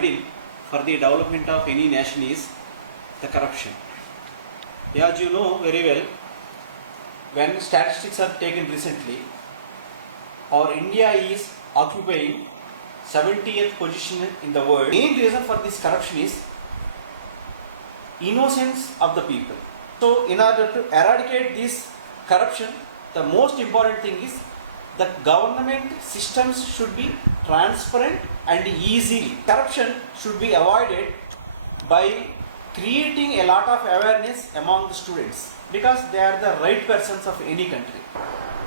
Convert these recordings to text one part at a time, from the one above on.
hurdle for the development of any nation is the corruption. As you know very well, when statistics are taken recently, our India is occupying 70th position in the world. Main reason for this corruption is innocence of the people. So in order to eradicate this corruption, the most important thing is the government systems should be transparent and easy. Corruption should be avoided by creating a lot of awareness among the students, because they are the right persons of any country.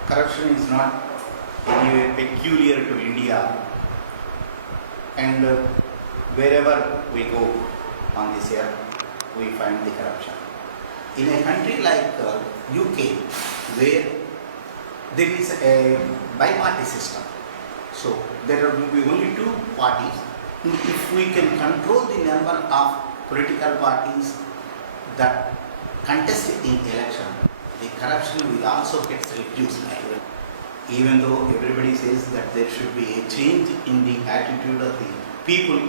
Corruption is not anyway peculiar to India, and wherever we go on this earth, we find the corruption. In a country like UK, where there is a bi-party system, so there will be only two parties. If we can control the number of political parties that contest in election, the corruption will also get reduced. Even though everybody says that there should be a change in the attitude of the people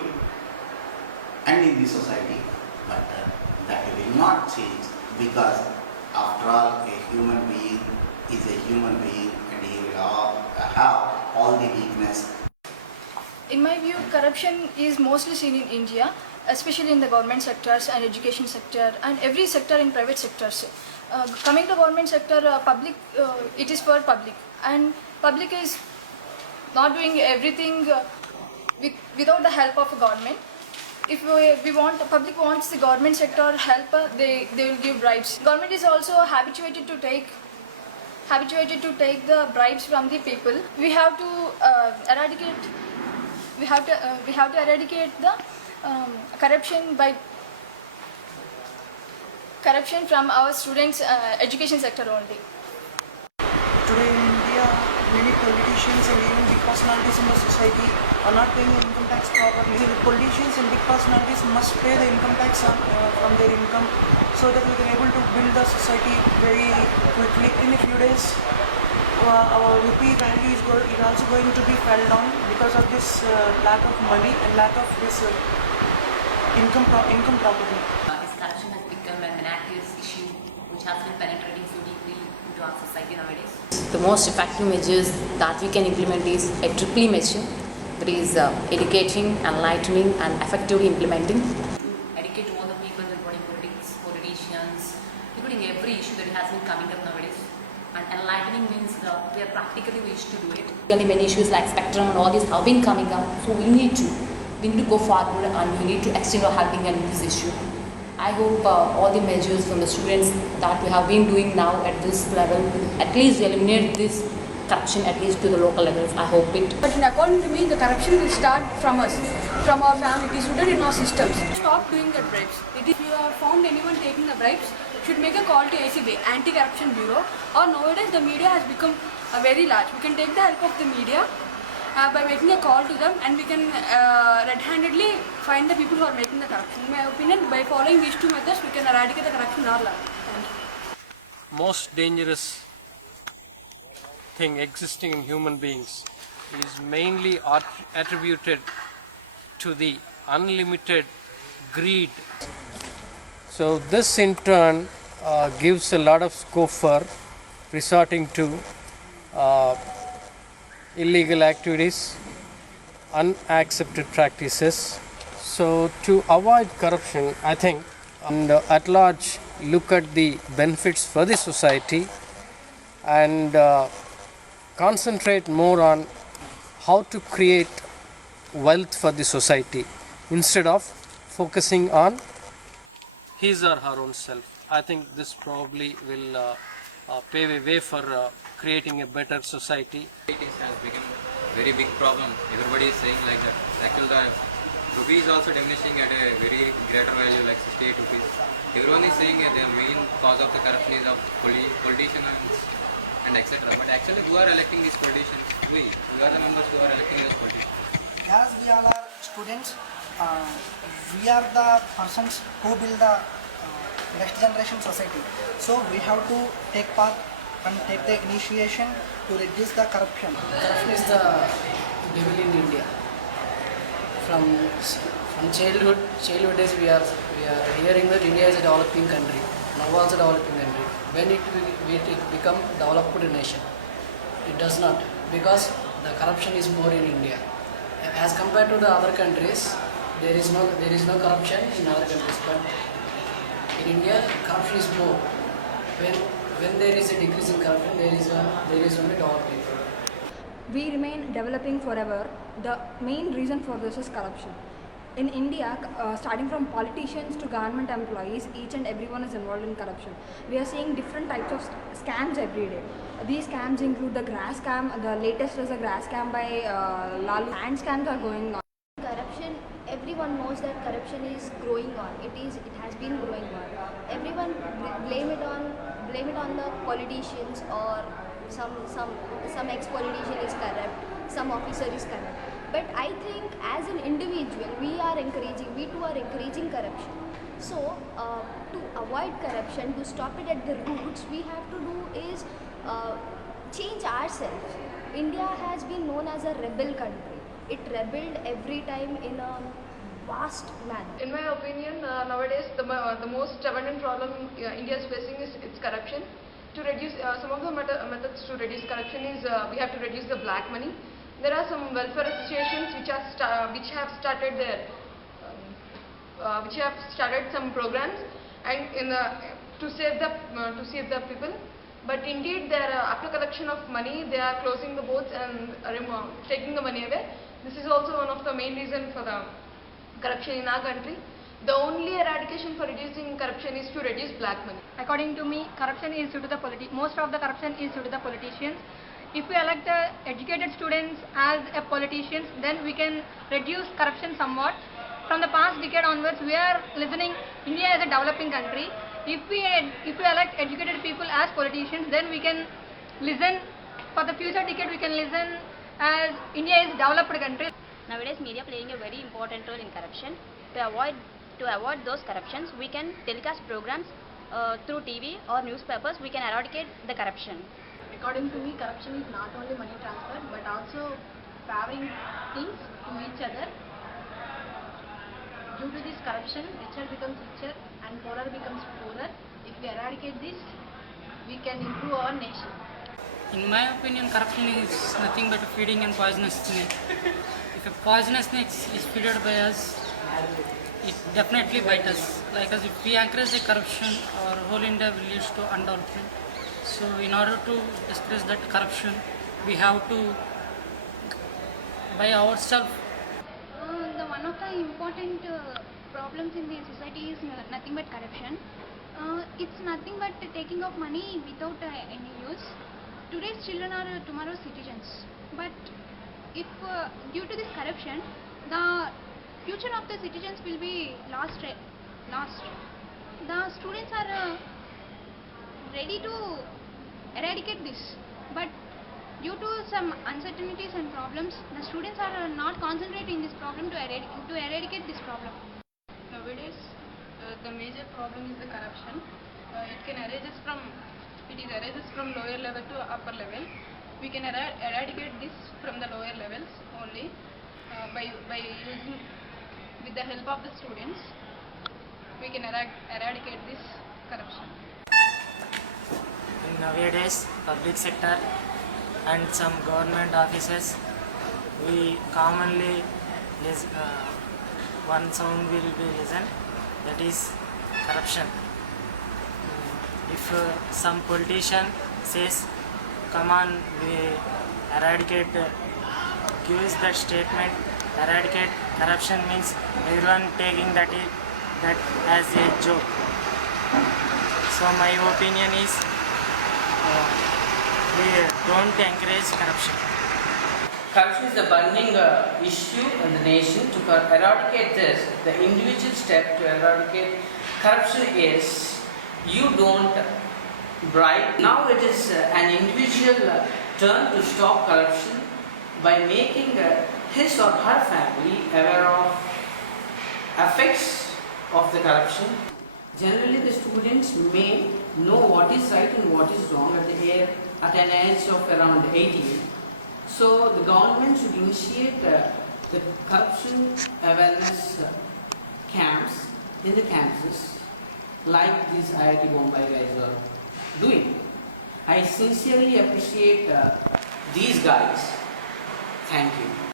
and in the society, but that will not change, because after all, a human being is a human being and he will have all the weakness. In my view, corruption is mostly seen in India, especially in the government sectors and education sector and every sector in private sectors. Coming to government sector, public, it is for public, and public is not doing everything without the help of government. If we want, public wants the government sector help, they will give bribes. Government is also habituated to take the bribes from the people. We have to eradicate. We have to eradicate the corruption from our students' education sector only. Today in India, many politicians and even big personalities in the society are not paying income tax properly. The politicians and big personalities must pay the income tax from their income, so that we can able to build the society very quickly. In a few days, our rupee value is also going to be fell down because of this lack of money and lack of this income property. This corruption has become an active issue which has been penetrating so deeply into our society nowadays. The most effective measures that we can implement is a triple measure, that is educating, enlightening and effectively implementing. To educate all the people regarding politics, politicians, including every issue that has been coming up nowadays. And enlightening means we are practically wished to do it. Many issues like spectrum and all these have been coming up, so we need to go forward and we need to extend our helping in this issue. I hope all the measures from the students that we have been doing now at this level at least eliminate this corruption at least to the local level. I hope it. But according to me, the corruption will start from us, from our family. It is rooted in our systems. Stop doing the bribes. If you have found anyone taking the bribes, should make a call to ACB, Anti-Corruption Bureau, or nowadays the media has become very large. We can take the help of the media by making a call to them, and we can red-handedly find the people who are making the corruption. In my opinion, by following these two methods, we can eradicate the corruption in our life. Most dangerous thing existing in human beings is mainly attributed to the unlimited greed. So this in turn gives a lot of scope for resorting to illegal activities, unaccepted practices. So to avoid corruption, I think, and at large look at the benefits for the society and concentrate more on how to create wealth for the society instead of focusing on his or her own self. I think this probably will pave a way for creating a better society. Politics has become a very big problem. Everybody is saying like that. Actually, the rupee is also diminishing at a very greater value, like 68 rupees. Everyone is saying that the main cause of the corruption is of politicians and etc. But actually, who are electing these politicians? We are the members who are electing these politicians. As we all are students, we are the persons who build the next generation society. So we have to take part and take the initiation to reduce the corruption. Corruption is the devil in India. From childhood days we are hearing that India is a developing country. Now also developing country. When it become developed nation, it does not, because the corruption is more in India. As compared to the other countries, there is no corruption in other countries, but in India corruption is more. When there is a decrease in corruption, there is only developing. We remain developing forever. The main reason for this is corruption. In India, starting from politicians to government employees, each and everyone is involved in corruption. We are seeing different types of scams every day. These scams include the grass scam. The latest is a grass scam by Lalu. Land scams are going on. Corruption, everyone knows that corruption is growing on. It has been growing on. Everyone blame it on the politicians, or some ex-politician is corrupt, some officer is corrupt. But I think as an individual, we too are encouraging corruption. So to avoid corruption, to stop it at the roots, we have to do is change ourselves. India has been known as a rebel country. It rebelled every time in a vast manner. In my opinion, nowadays the most abundant problem India is facing is its corruption. To reduce some of the methods to reduce corruption is we have to reduce the black money. There are some welfare associations which have started some programs and to save the people. But indeed, after collection of money, they are closing the boats and taking the money away. This is also one of the main reasons for the corruption in our country. The only eradication for reducing corruption is to reduce black money. According to me, corruption is due to the most of the corruption is due to the politicians. If we elect the educated students as politicians, then we can reduce corruption somewhat. From the past decade onwards, we are listening India is a developing country. If we elect educated people as politicians, then we can listen for the future decade. We can listen as India is a developed country. Nowadays, media playing a very important role in corruption. To avoid those corruptions, we can telecast programs through TV or newspapers. We can eradicate the corruption. According to me, corruption is not only money transfer but also favoring things to each other. Due to this corruption, richer becomes richer and poorer becomes poorer. If we eradicate this, we can improve our nation. In my opinion, corruption is nothing but feeding a poisonous snake. If a poisonous snake is fed by us, it definitely bites us. Like as if we encourage the corruption, our whole India will lead to undevelopment. So in order to discuss that corruption, we have to by ourselves. One of the important problems in the society is nothing but corruption. It's nothing but taking of money without any use. Today's children are tomorrow's citizens. But if due to this corruption, the future of the citizens will be lost. The students are ready to eradicate this, but due to some uncertainties and problems, the students are not concentrating this problem to eradicate this problem. Nowadays, the major problem is the corruption. It arises from lower level to upper level. We can eradicate this from the lower levels only by using, with the help of the students, we can eradicate this corruption. Nowadays, public sector and some government offices, we commonly one sound will be listened, that is corruption. If some politician says, come on, we eradicate, gives that statement, eradicate corruption, means everyone taking that as a joke. So my opinion is, we don't encourage corruption. Corruption is a burning issue in the nation. To eradicate this, the individual step to eradicate corruption is you don't bribe. Now it is an individual turn to stop corruption by making his or her family aware of effects of the corruption. Generally, the students may know what is right and what is wrong at an age of around 18. So the government should initiate the the corruption awareness camps in the campuses like these IIT Bombay guys are doing. I sincerely appreciate these guys. Thank you.